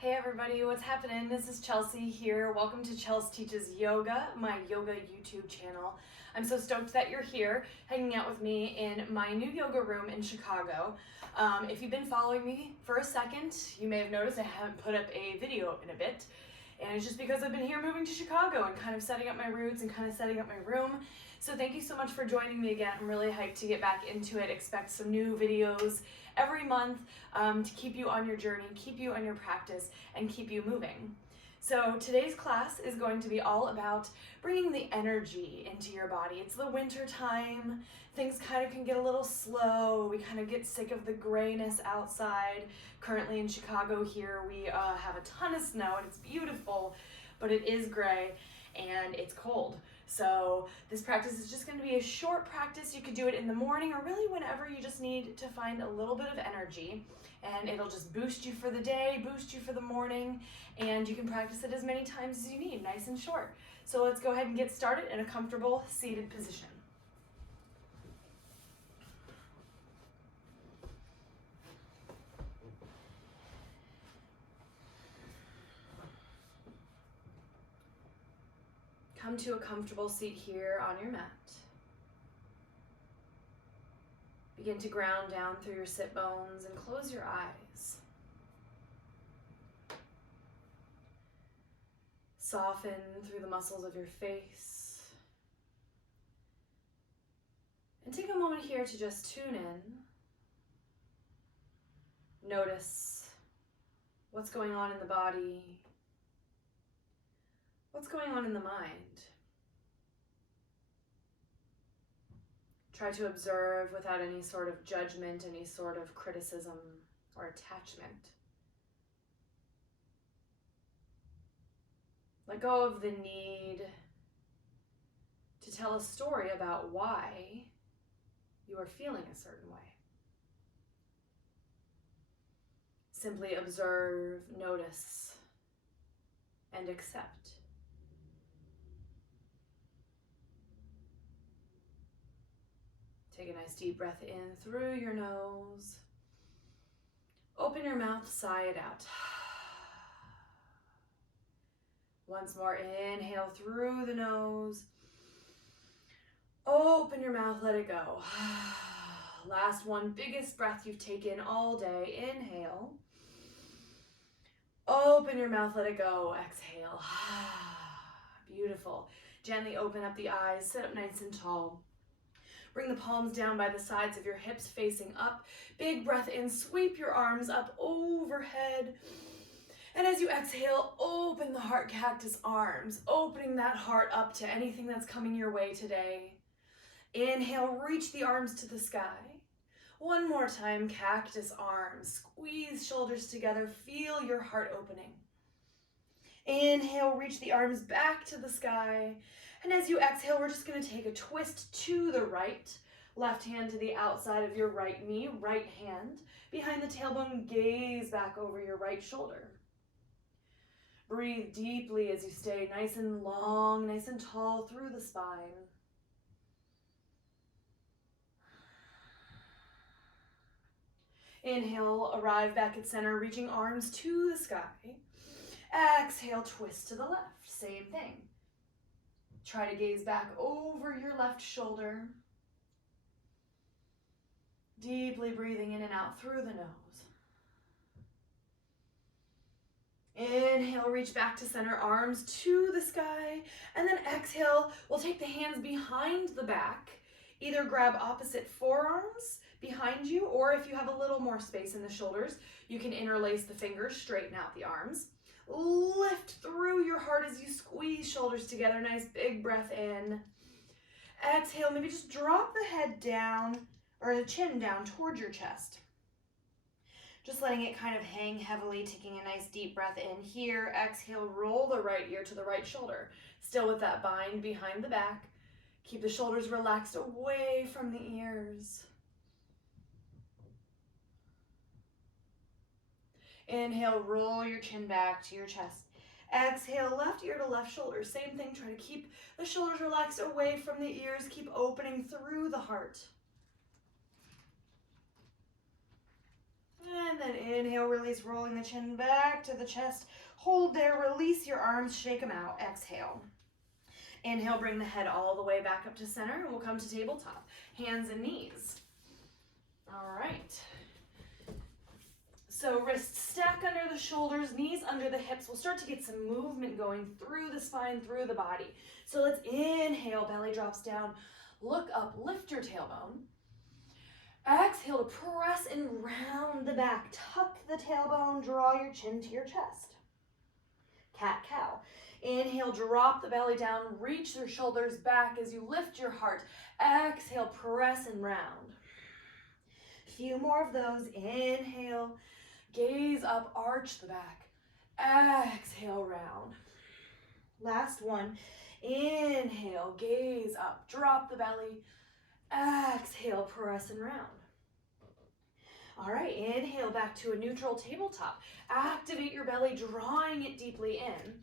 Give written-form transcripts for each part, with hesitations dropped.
Hey everybody, what's happening? This is Chelsea here. Welcome to Chelsea Teaches Yoga, my yoga YouTube channel. I'm so stoked that you're here hanging out with me in my new yoga room in Chicago. If you've been following me for a second, you may have noticed I haven't put up a video in a bit. And it's just because I've been here moving to Chicago and kind of setting up my roots and kind of setting up my room. So thank you so much for joining me again. I'm really hyped to get back into it. Expect some new videos every month to keep you on your journey, keep you on your practice, and keep you moving. So today's class is going to be all about bringing the energy into your body. It's the winter time. Things kind of can get a little slow. We kind of get sick of the grayness outside. Currently in Chicago here, we have a ton of snow and it's beautiful, but it is gray and it's cold. So this practice is just going to be a short practice. You could do it in the morning or really whenever you just need to find a little bit of energy, and it'll just boost you for the day, boost you for the morning, and you can practice it as many times as you need, nice and short. So let's go ahead and get started in a comfortable seated position. Come to a comfortable seat here on your mat. Begin to ground down through your sit bones and close your eyes. Soften through the muscles of your face. And take a moment here to just tune in. Notice what's going on in the body. What's going on in the mind? Try to observe without any sort of judgment, any sort of criticism or attachment. Let go of the need to tell a story about why you are feeling a certain way. Simply observe, notice, and accept. Take a nice deep breath in through your nose. Open your mouth, sigh it out. Once more, inhale through the nose. Open your mouth, let it go. Last one, biggest breath you've taken all day. Inhale. Open your mouth, let it go. Exhale. Beautiful. Gently open up the eyes, sit up nice and tall. Bring the palms down by the sides of your hips facing up. Big breath in, sweep your arms up overhead. And as you exhale, open the heart cactus arms, opening that heart up to anything that's coming your way today. Inhale, reach the arms to the sky. One more time, cactus arms. Squeeze shoulders together, feel your heart opening. Inhale, reach the arms back to the sky. And as you exhale, we're just going to take a twist to the right. Left hand to the outside of your right knee, right hand behind the tailbone, gaze back over your right shoulder. Breathe deeply as you stay nice and long, nice and tall through the spine. Inhale, arrive back at center, reaching arms to the sky. Exhale, twist to the left, same thing. Try to gaze back over your left shoulder. Deeply breathing in and out through the nose. Inhale, reach back to center, arms to the sky. And then exhale, we'll take the hands behind the back. Either grab opposite forearms behind you, or if you have a little more space in the shoulders, you can interlace the fingers, straighten out the arms. Lift through your heart as you squeeze shoulders together. Nice big breath in. Exhale, maybe just drop the head down or the chin down towards your chest. Just letting it kind of hang heavily, taking a nice deep breath in here. Exhale, roll the right ear to the right shoulder. Still with that bind behind the back. Keep the shoulders relaxed away from the ears. Inhale, roll your chin back to your chest. Exhale, left ear to left shoulder. Same thing, try to keep the shoulders relaxed away from the ears. Keep opening through the heart. And then inhale, release, rolling the chin back to the chest. Hold there, release your arms, shake them out. Exhale. Inhale, bring the head all the way back up to center, and we'll come to tabletop. Hands and knees. All right. So wrists stack under the shoulders, knees under the hips. We'll start to get some movement going through the spine, through the body. So let's inhale, belly drops down. Look up, lift your tailbone. Exhale to press and round the back. Tuck the tailbone, draw your chin to your chest. Cat-cow. Inhale, drop the belly down, reach your shoulders back as you lift your heart. Exhale, press and round. A few more of those. Inhale, gaze up, arch the back. Exhale, round. Last one. Inhale, gaze up, drop the belly. Exhale, press and round. All right, inhale back to a neutral tabletop. Activate your belly, drawing it deeply in.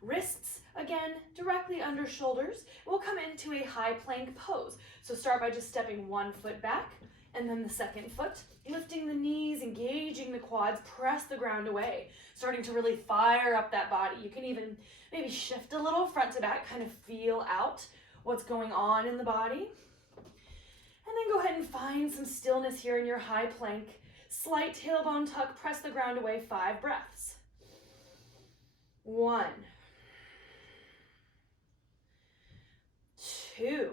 Wrists, again, directly under shoulders. We'll come into a high plank pose. So start by just stepping one foot back, and then the second foot. Lifting the knees, engaging the quads, press the ground away. Starting to really fire up that body. You can even maybe shift a little front to back, kind of feel out what's going on in the body. And then go ahead and find some stillness here in your high plank. Slight tailbone tuck, press the ground away, 5 breaths. 1, 2,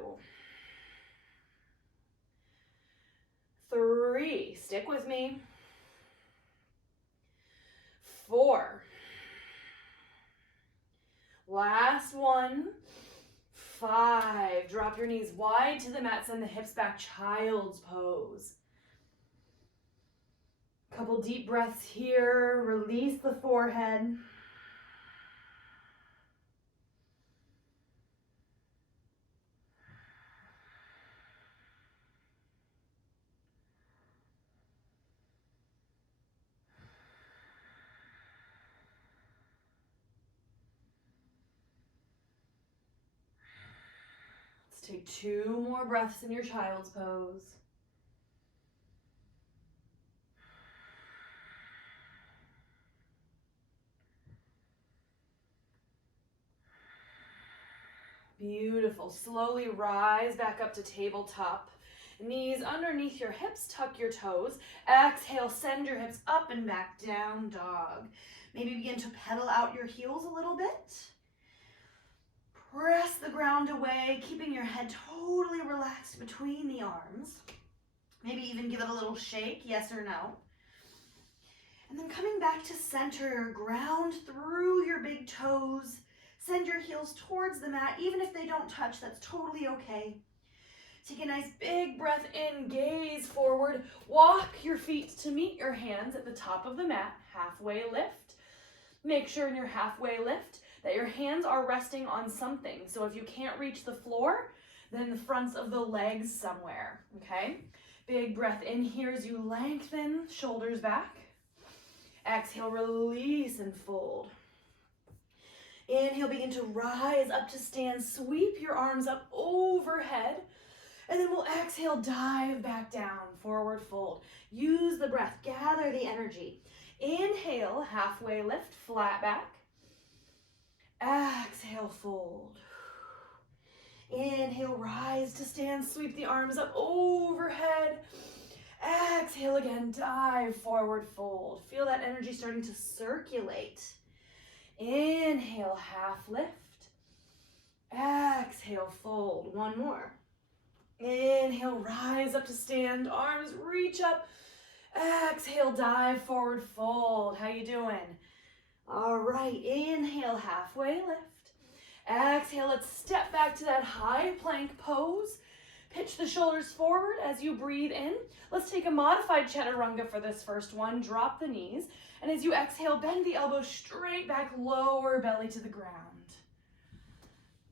3, stick with me. 4, last one. 5, drop your knees wide to the mat, send the hips back, child's pose. Couple deep breaths here, release the forehead. Take 2 more breaths in your child's pose. Beautiful. Slowly rise back up to tabletop. Knees underneath your hips, tuck your toes. Exhale, send your hips up and back, down dog. Maybe begin to pedal out your heels a little bit. Press the ground away, keeping your head totally relaxed between the arms. Maybe even give it a little shake, yes or no. And then coming back to center, ground through your big toes. Send your heels towards the mat, even if they don't touch, that's totally okay. Take a nice big breath in, gaze forward. Walk your feet to meet your hands at the top of the mat, halfway lift. Make sure in your halfway lift that your hands are resting on something. So if you can't reach the floor, then the fronts of the legs somewhere, okay? Big breath in here as you lengthen, shoulders back. Exhale, release and fold. Inhale, begin to rise up to stand. Sweep your arms up overhead. And then we'll exhale, dive back down, forward fold. Use the breath, gather the energy. Inhale, halfway lift, flat back. Exhale, fold. Inhale, rise to stand, sweep the arms up overhead. Exhale again, dive, forward fold. Feel that energy starting to circulate. Inhale, half lift. Exhale, fold. One more. Inhale, rise up to stand, arms reach up. Exhale, dive, forward fold. How you doing? All right, inhale, halfway lift. Exhale, let's step back to that high plank pose. Pitch the shoulders forward as you breathe in. Let's take a modified chaturanga for this first one. Drop the knees. And as you exhale, bend the elbows straight back, lower belly to the ground.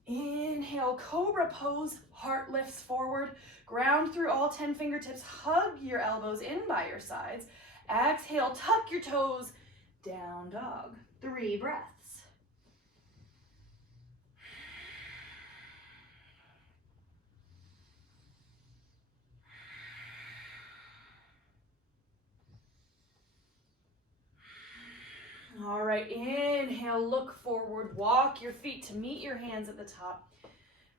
Inhale, cobra pose, heart lifts forward. Ground through all 10 fingertips. Hug your elbows in by your sides. Exhale, tuck your toes. Down dog. 3 breaths. All right, inhale, look forward, walk your feet to meet your hands at the top.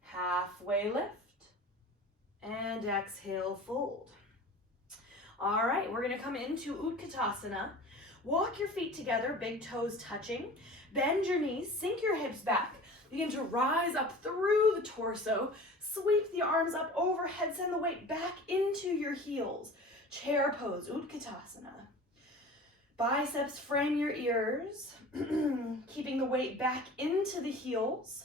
Halfway lift. And exhale, fold. All right, we're gonna come into Utkatasana. Walk your feet together, big toes touching. Bend your knees, sink your hips back. Begin to rise up through the torso. Sweep the arms up overhead, send the weight back into your heels. Chair pose, Utkatasana. Biceps frame your ears, keeping the weight back into the heels.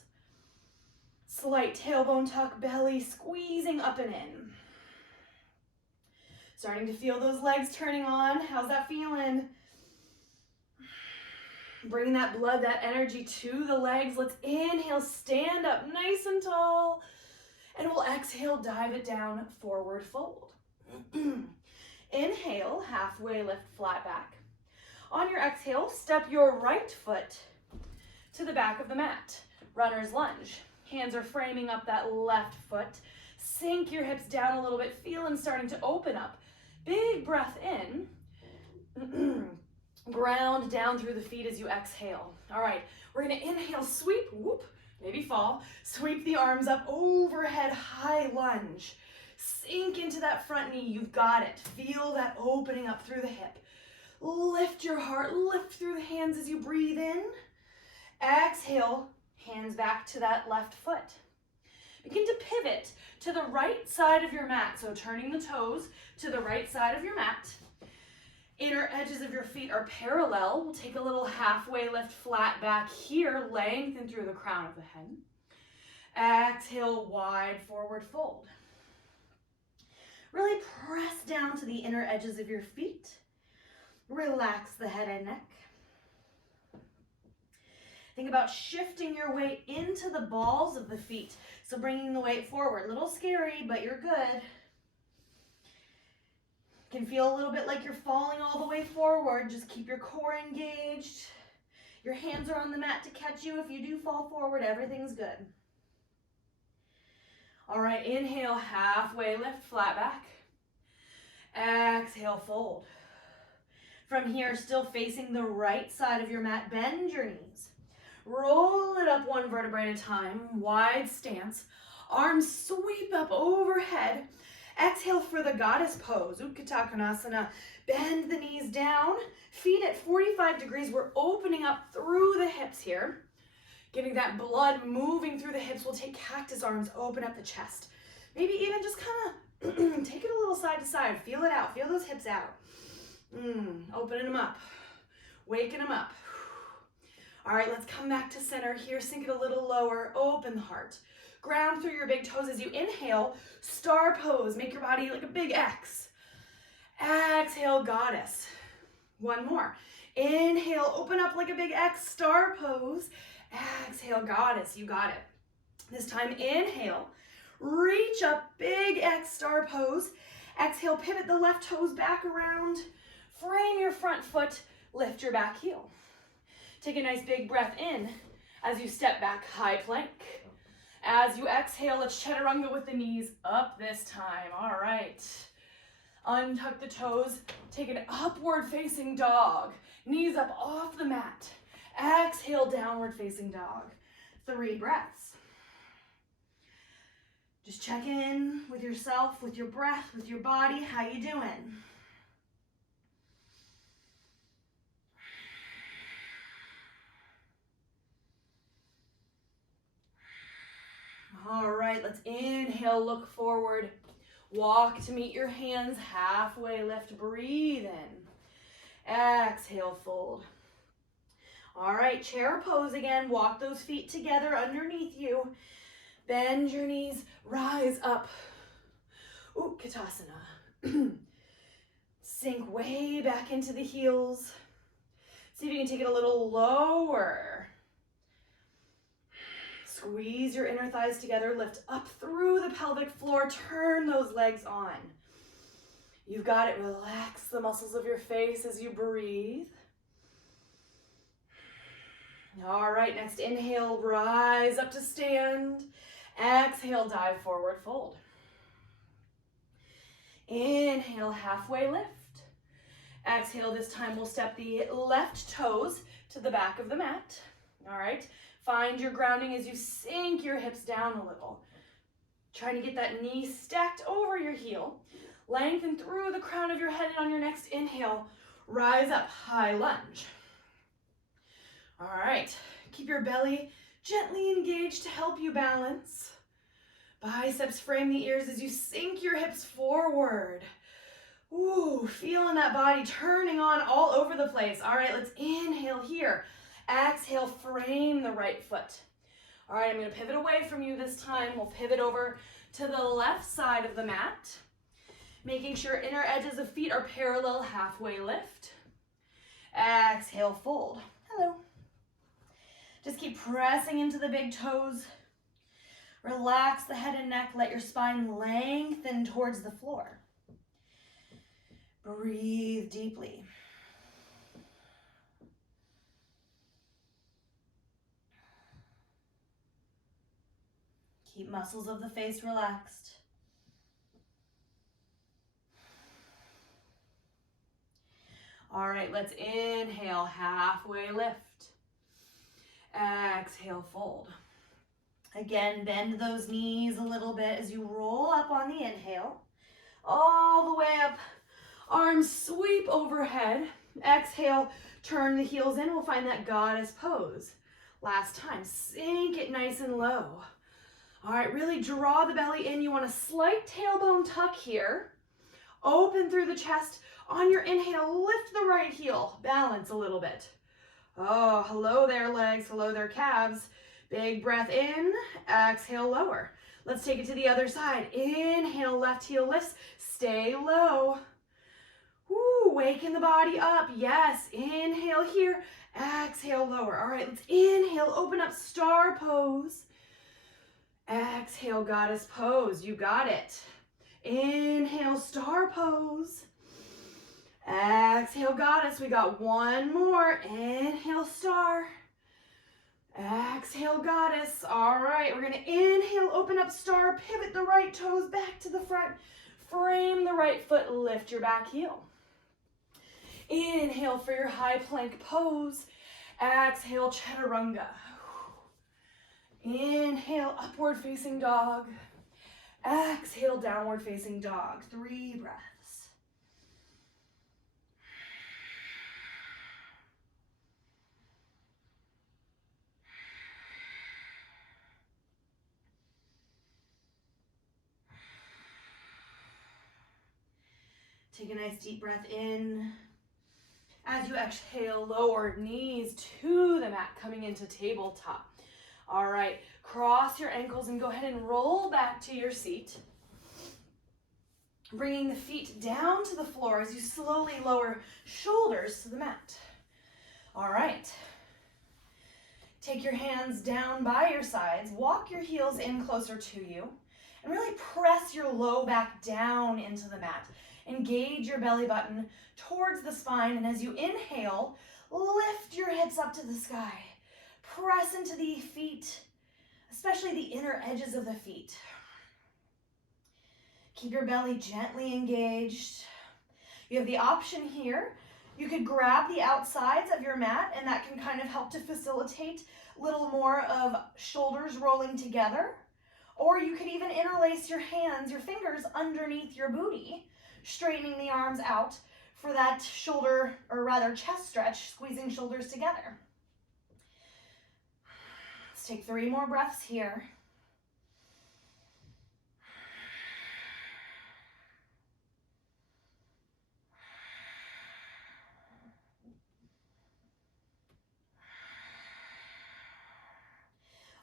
Slight tailbone tuck, belly squeezing up and in. Starting to feel those legs turning on. How's that feeling? Bringing that blood, that energy to the legs. Let's inhale, stand up nice and tall. And we'll exhale, dive it down, forward fold. Inhale, halfway lift, flat back. On your exhale, step your right foot to the back of the mat. Runner's lunge. Hands are framing up that left foot. Sink your hips down a little bit. Feel them starting to open up. Big breath in. Ground down through the feet as you exhale. All right, we're gonna inhale, sweep, whoop, maybe fall. Sweep the arms up, overhead, high lunge. Sink into that front knee, you've got it. Feel that opening up through the hip. Lift your heart, lift through the hands as you breathe in. Exhale, hands back to that left foot. Begin to pivot to the right side of your mat. So turning the toes to the right side of your mat. Inner edges of your feet are parallel. We'll take a little halfway lift, flat back here, lengthen through the crown of the head. Exhale, wide forward fold. Really press down to the inner edges of your feet. Relax the head and neck. Think about shifting your weight into the balls of the feet. So bringing the weight forward. A little scary, but you're good. Can feel a little bit like you're falling all the way forward. Just keep your core engaged. Your hands are on the mat to catch you. If you do fall forward, everything's good. All right, inhale, halfway lift, flat back. Exhale, fold. From here, still facing the right side of your mat, bend your knees. Roll it up one vertebrae at a time, wide stance. Arms sweep up overhead. Exhale for the goddess pose, Utthita Konasana. Bend the knees down, feet at 45 degrees. We're opening up through the hips here. Getting that blood moving through the hips. We'll take cactus arms, open up the chest. Maybe even just kind of take it a little side to side. Feel it out, feel those hips out. Opening them up, waking them up. All right, let's come back to center here. Sink it a little lower, open the heart. Ground through your big toes as you inhale, star pose. Make your body like a big X. Exhale, goddess. One more. Inhale, open up like a big X, star pose. Exhale, goddess, you got it. This time, inhale, reach up, big X, star pose. Exhale, pivot the left toes back around. Frame your front foot, lift your back heel. Take a nice big breath in as you step back, high plank. As you exhale, let's chaturanga with the knees up this time. All right. Untuck the toes. Take an upward facing dog. Knees up off the mat. Exhale, downward facing dog. 3 breaths. Just check in with yourself, with your breath, with your body. How you doing? All right, let's inhale, look forward. Walk to meet your hands, halfway lift, breathe in. Exhale, fold. All right, chair pose again. Walk those feet together underneath you. Bend your knees, rise up. Utkatasana. Sink way back into the heels. See if you can take it a little lower. Squeeze your inner thighs together, lift up through the pelvic floor, turn those legs on. You've got it, relax the muscles of your face as you breathe. All right, next inhale, rise up to stand. Exhale, dive forward, fold. Inhale, halfway lift. Exhale, this time we'll step the left toes to the back of the mat. All right, find your grounding as you sink your hips down a little. Trying to get that knee stacked over your heel. Lengthen through the crown of your head, and on your next inhale, rise up, high lunge. All right, keep your belly gently engaged to help you balance. Biceps frame the ears as you sink your hips forward. Ooh, feeling that body turning on all over the place. All right, let's inhale here. Exhale, frame the right foot. All right, I'm going to pivot away from you this time. We'll pivot over to the left side of the mat, making sure inner edges of feet are parallel, halfway lift. Exhale, fold. Hello. Just keep pressing into the big toes. Relax the head and neck. Let your spine lengthen towards the floor. Breathe deeply. Keep muscles of the face relaxed. All right, let's inhale, halfway lift. Exhale, fold. Again, bend those knees a little bit as you roll up on the inhale. All the way up, arms sweep overhead. Exhale, turn the heels in. We'll find that goddess pose. Last time, sink it nice and low. All right, really draw the belly in. You want a slight tailbone tuck here. Open through the chest. On your inhale, lift the right heel. Balance a little bit. Oh, hello there, legs. Hello there, calves. Big breath in. Exhale, lower. Let's take it to the other side. Inhale, left heel lifts. Stay low. Woo, waking the body up. Yes, inhale here. Exhale, lower. All right, let's inhale, open up, star pose. Exhale, goddess pose. You got it. Inhale, star pose. Exhale, goddess. We got one more. Inhale, star. Exhale, goddess. All right, we're going to inhale, open up, star, pivot the right toes back to the front, frame the right foot, lift your back heel. Inhale for your high plank pose. Exhale, chaturanga. Inhale, upward facing dog. Exhale, downward facing dog. 3 breaths. Take a nice deep breath in. As you exhale, lower knees to the mat, coming into tabletop. All right, cross your ankles and go ahead and roll back to your seat. Bringing the feet down to the floor as you slowly lower shoulders to the mat. All right. Take your hands down by your sides. Walk your heels in closer to you. And really press your low back down into the mat. Engage your belly button towards the spine. And as you inhale, lift your hips up to the sky. Press into the feet, especially the inner edges of the feet. Keep your belly gently engaged. You have the option here. You could grab the outsides of your mat, and that can kind of help to facilitate a little more of shoulders rolling together. Or you could even interlace your hands, your fingers underneath your booty, straightening the arms out for that shoulder, or rather chest stretch, squeezing shoulders together. Let's take 3 more breaths here.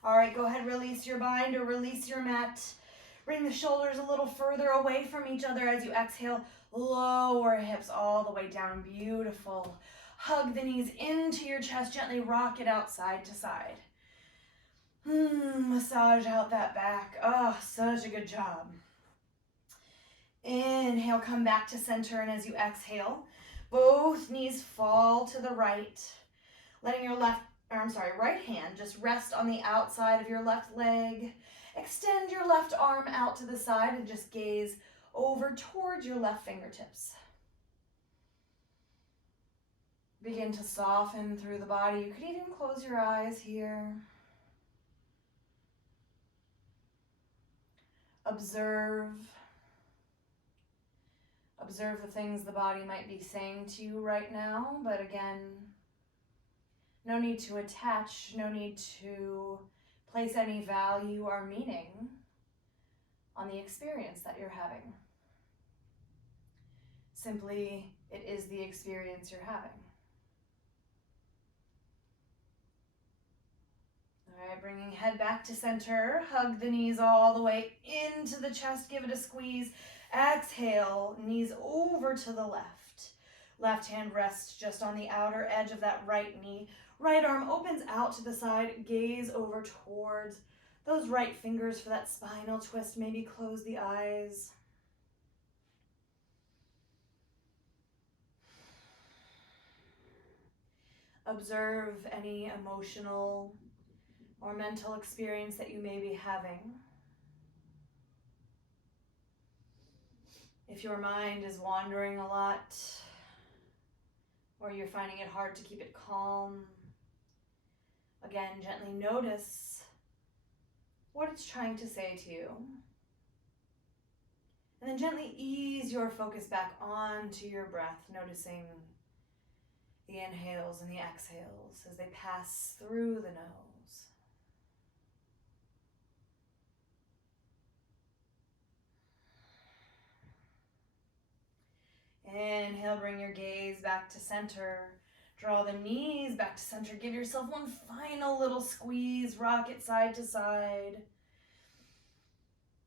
All right, go ahead, release your bind or release your mat. Bring the shoulders a little further away from each other as you exhale. Lower hips all the way down. Beautiful. Hug the knees into your chest. Gently rock it out side to side. Massage out that back. Oh, such a good job. Inhale, come back to center, and as you exhale, both knees fall to the right. Letting your right hand just rest on the outside of your left leg. Extend your left arm out to the side and just gaze over towards your left fingertips. Begin to soften through the body. You could even close your eyes here. Observe the things the body might be saying to you right now, but again, no need to attach, no need to place any value or meaning on the experience that you're having. Simply, it is the experience you're having. All right, bringing head back to center. Hug the knees all the way into the chest. Give it a squeeze. Exhale, knees over to the left. Left hand rests just on the outer edge of that right knee. Right arm opens out to the side. Gaze over towards those right fingers for that spinal twist. Maybe close the eyes. Observe any emotional or mental experience that you may be having. If your mind is wandering a lot, or you're finding it hard to keep it calm, again, gently notice what it's trying to say to you. And then gently ease your focus back onto your breath, noticing the inhales and the exhales as they pass through the nose. Inhale, bring your gaze back to center. Draw the knees back to center. Give yourself one final little squeeze. Rock it side to side.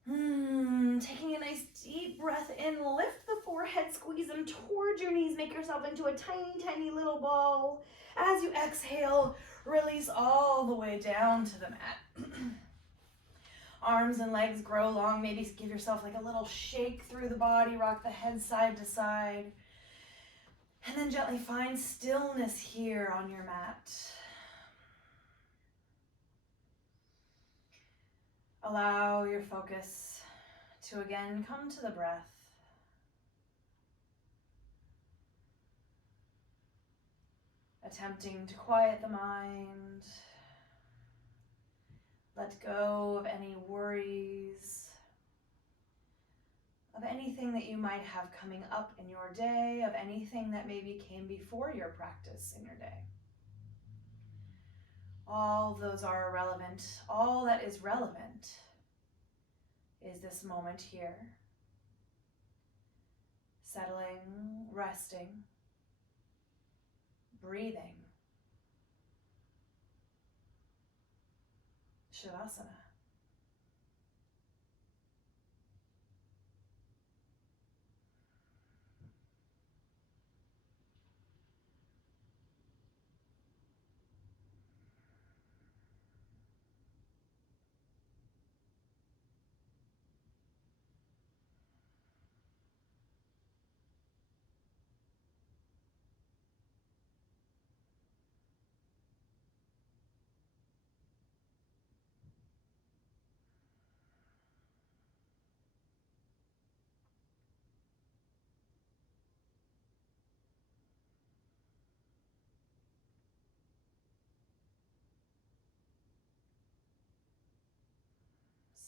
Taking a nice deep breath in. Lift the forehead. Squeeze them towards your knees. Make yourself into a tiny, tiny little ball. As you exhale, release all the way down to the mat. Arms and legs grow long. Maybe give yourself like a little shake through the body. Rock the head side to side. And then gently find stillness here on your mat. Allow your focus to again come to the breath. Attempting to quiet the mind. Let go of any worries, of anything that you might have coming up in your day, of anything that maybe came before your practice in your day. All of those are irrelevant. All that is relevant is this moment here. Settling, resting, breathing. Shavasana.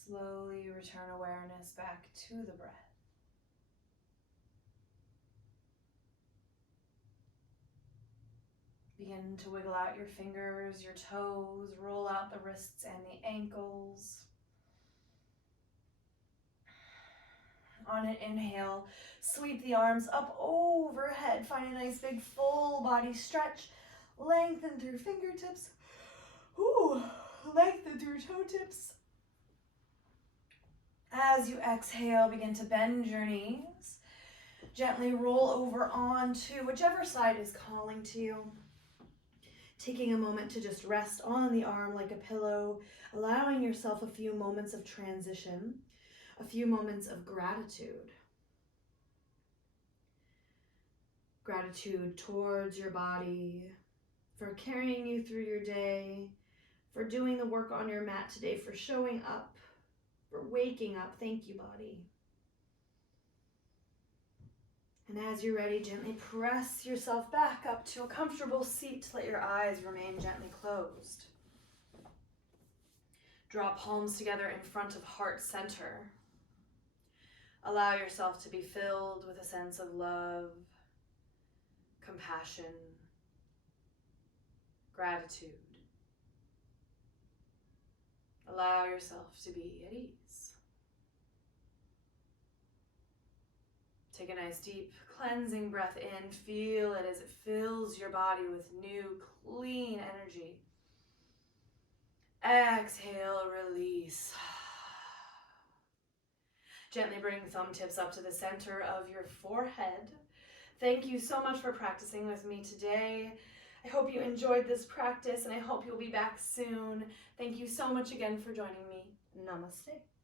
Slowly return awareness back to the breath. Begin to wiggle out your fingers, your toes, roll out the wrists and the ankles. On an inhale, sweep the arms up overhead. Find a nice big full body stretch. Lengthen through fingertips. Lengthen through toe tips. As you exhale, begin to bend your knees. Gently roll over onto whichever side is calling to you. Taking a moment to just rest on the arm like a pillow, allowing yourself a few moments of transition, a few moments of gratitude. Gratitude towards your body for carrying you through your day, for doing the work on your mat today, for showing up, for waking up. Thank you, body. And as you're ready, gently press yourself back up to a comfortable seat. Let your eyes remain gently closed. Draw palms together in front of heart center. Allow yourself to be filled with a sense of love, compassion, gratitude. Allow yourself to be at ease. Take a nice deep cleansing breath in. Feel it as it fills your body with new, clean energy. Exhale, release. Gently bring thumb tips up to the center of your forehead. Thank you so much for practicing with me today. I hope you enjoyed this practice and I hope you'll be back soon. Thank you so much again for joining me. Namaste.